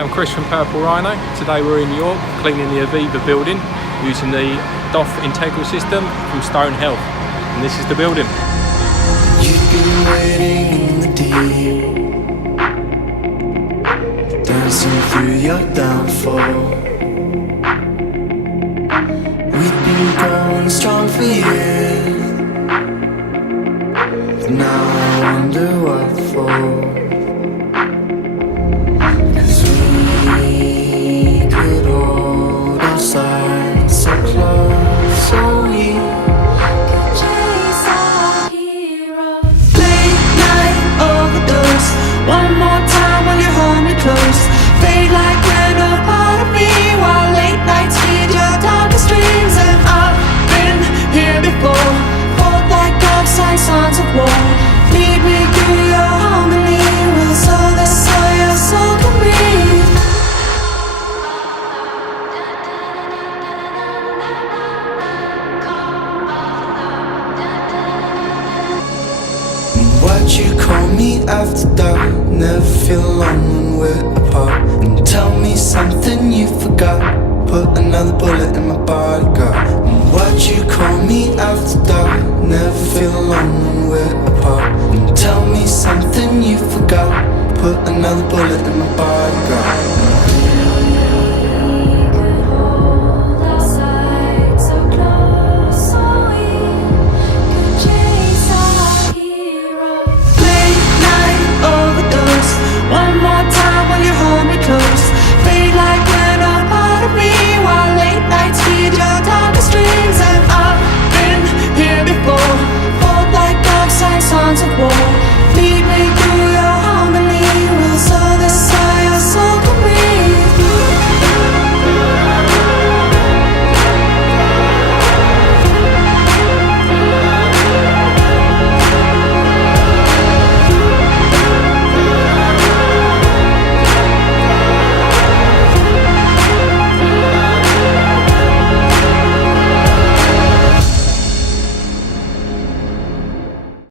Hi, I'm Chris from Rhino. Today we're in York cleaning the Aviva Building using the DOF integral system from Stone Health. And this is the building. You've been waiting in the deep, dancing through your downfall. We've been going strong for years, but now I wonder what for. So close, so we could chase our heroes. Late night overdose. One more time when you hold me close. Fade like you're no part of me, while late nights feed your darkest dreams. And I've been here before, fought like dog signs, songs of war. Lead me through your harmony with a soul that's so your soul can breathe. Why'd you call me after dark? Never feel alone when we're apart. And tell me something you forgot. Put another bullet in my bodyguard. And why'd you call me after dark? Never feel alone when we're apart. And tell me something you forgot. Put another bullet in my bodyguard. Songs of war.